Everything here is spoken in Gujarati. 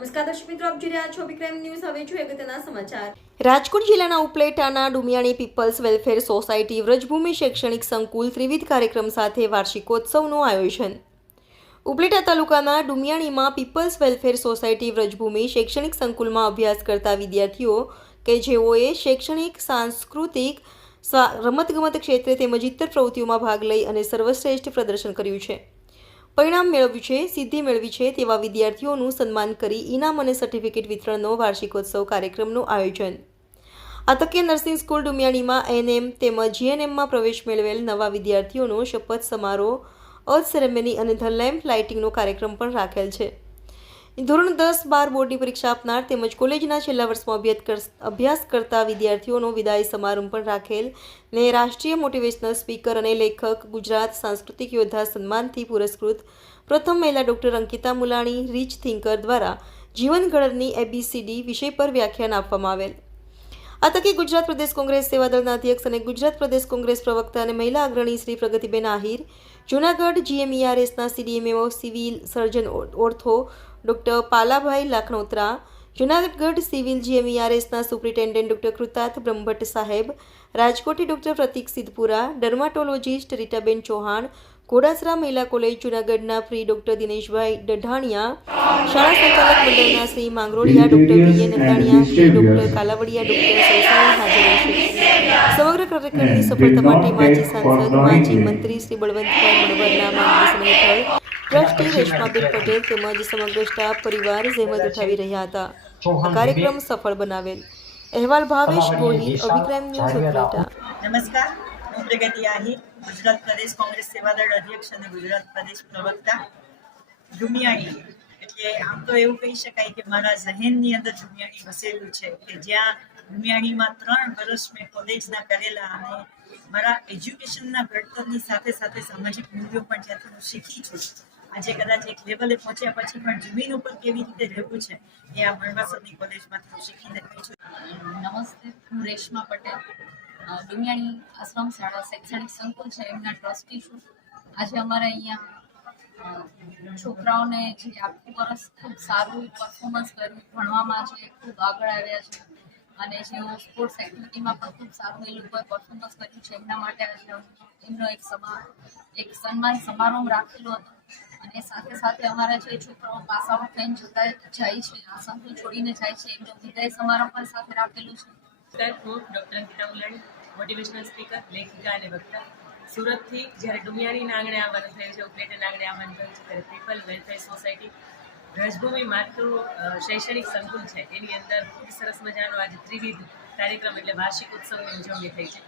નમસ્કાર દર્શક મિત્રો, આપ જોઈ રહ્યા છો વિક્રમ ન્યૂઝ. હવે જોઈએ અગત્યના સમાચાર. રાજકોટ જિલ્લાના ઉપલેટાના Dumiyani people's welfare society Vrajbhoomi શૈક્ષણિક સંકુલ ત્રિવિધ કાર્યક્રમ સાથે વાર્ષિકોત્સવનું આયોજન. ઉપલેટા તાલુકાના ડુમિયાણીમાં પીપલ્સ વેલફેર સોસાયટી વ્રજભૂમિ શૈક્ષણિક સંકુલમાં અભ્યાસ કરતા વિદ્યાર્થીઓ કે જેઓએ શૈક્ષણિક, સાંસ્કૃતિક રમતગમત ક્ષેત્રે તેમજ ઇતર પ્રવૃત્તિઓમાં ભાગ લઈ અને સર્વશ્રેષ્ઠ પ્રદર્શન કર્યું છે. પરિણામ મેળવ્યું છે, સિદ્ધિ મેળવી છે તેવા વિદ્યાર્થીઓનું સન્માન કરી ઇનામ અને સર્ટિફિકેટ વિતરણનો વાર્ષિકોત્સવ કાર્યક્રમનું આયોજન. આ તકે નર્સિંગ સ્કૂલ ડુમિયાણીમાં એનએમ તેમજ જીએનએમમાં પ્રવેશ મેળવેલ નવા વિદ્યાર્થીઓનો શપથ સમારોહ અર્થ સેરેમની અને ધ લેમ્પ લાઇટિંગનો કાર્યક્રમ પણ રાખેલ છે. ધોરણ દસ બાર બોર્ડની પરીક્ષા આપનાર તેમજ કોલેજના છેલ્લા વર્ષમાં અભ્યાસ કર- અભ્યાસ કરતા વિદ્યાર્થીઓનો વિદાય સમારંભ પણ રાખેલ ને રાષ્ટ્રીય મોટિવેશનલ સ્પીકર અને લેખક, ગુજરાત સાંસ્કૃતિક યોદ્ધા સન્માનથી પુરસ્કૃત પ્રથમ મહિલા doctor Ankita Mulani, rich thinker દ્વારા જીવન એબીસીડી વિષય પર વ્યાખ્યાન આપવામાં આવેલ. આ તકે ગુજરાત પ્રદેશ કોંગ્રેસ સેવાદળના અધ્યક્ષ અને ગુજરાત પ્રદેશ કોંગ્રેસ પ્રવક્તા અને મહિલા અગ્રણી Shri Pragatiben Ahir, Junagadh જીએમઈઆરએસના CDMO civil surgeon ortho doctor Palabhai Lakhanotra Junagadh civil જીએમઈઆરએસના superintendent doctor કૃતાર્થ Brahmbhatt સાહેબ રાજકોટી ડૉક્ટર પ્રતિક સિદ્ધપુરા ડર્માટોલોજીસ્ટ રીટાબેન ચૌહાણ ઘોડાસરા મહિલા કોલેજ જૂનાગઢના ફ્રી ડૉક્ટર દિનેશભાઈ ડઢાણિયા શાળા સંચાલક મંડળના Shri Mangroliya doctor VA Nandaniya Shri doctor Kalavadiya doctor Saisani હાજર રહેશે. સમગ્ર કાર્યક્રમની સફળતા માટે માજી સાંસદ માજી મંત્રી શ્રી બળવંતભાઈ મણવરના માર્ગદર્શન હેઠળ ટ્રસ્ટી રેશમાબેન પટેલ તેમજ સમગ્ર સ્ટાફ પરિવાર જહેમત ઉઠાવી રહ્યા હતા. કાર્યક્રમ સફળ બનાવેલ. અહેવાલ ભાવેશ ગોહિલ અભિક્રાઇમ ન્યૂઝ ઉપલેટા નમસ્કાર. હું પ્રગતિ આહી ગુજરાત પ્રદેશ કોંગ્રેસ સેવાદળ અધ્યક્ષ અને ગુજરાત પ્રદેશ પ્રવક્તા. ડુમિયાણી એટલે આમ તો એવું કહી શકાય કે મારા ઝહેનની અંદર ડુમિયાણી વસેલું છે કે જ્યાં ડુમિયાણીમાં ત્રણ વર્ષ મેં કોલેજના કરેલા અને મારા એજ્યુકેશનના ઘડતરની સાથે સાથે સામાજિક મૂલ્યો પણ જ્યાંથી હું શીખી છું. આજે કદાચ એક લેવલે પહોંચ્યા પછી પણ જમીન ઉપર કેવી રીતે રહેવું છે એ આ મણવાસરની કોલેજમાંથી હું શીખી ગઈ છું નમસ્તે, હું રેશમા પટેલ. દુનિયાની આશ્રમ શાળા શૈક્ષણિક સંકુલ છે, એમના ટ્રસ્ટી છું. આજે અમારે અહીંયા છોકરાઓને જે આખું વર્ષ ખૂબ સારું પરફોર્મન્સ કર્યું, ભણવામાં છે ખૂબ આગળ આવ્યા છે, અને જેઓ સ્પોર્ટ્સ એક્ટિવિટીમાં પણ ખૂબ સારું એ લોકોએ પરફોર્મન્સ કર્યું છે, એમના માટે આજે એમનો એક સમા એક સન્માન સમારોહ રાખેલો હતો. અને સાથે સાથે અમારા જે છોકરાઓ પાસ થઈને જતા જાય છે આ સંકુલ છોડીને જાય છે, એમનો વિદાય સમારંભ પણ સાથે રાખેલું છે. સર હું doctor Geeta Mulani motivational speaker લેખિકા અને વક્તા. સુરતથી જ્યારે ડુમિયાણીના આંગણે આવવાનું થયું છે ઉપલેટાના આંગણે આવવાનું થયું છે, ત્યારે પીપલ વેલફેર સોસાયટી, રજભૂમિ માતૃ શૈક્ષણિક સંકુલ છે. એની અંદર ખૂબ સરસ મજાનો આજે ત્રિવિધ કાર્યક્રમ એટલે વાર્ષિક ઉત્સવની ઉજવણી થઈ છે.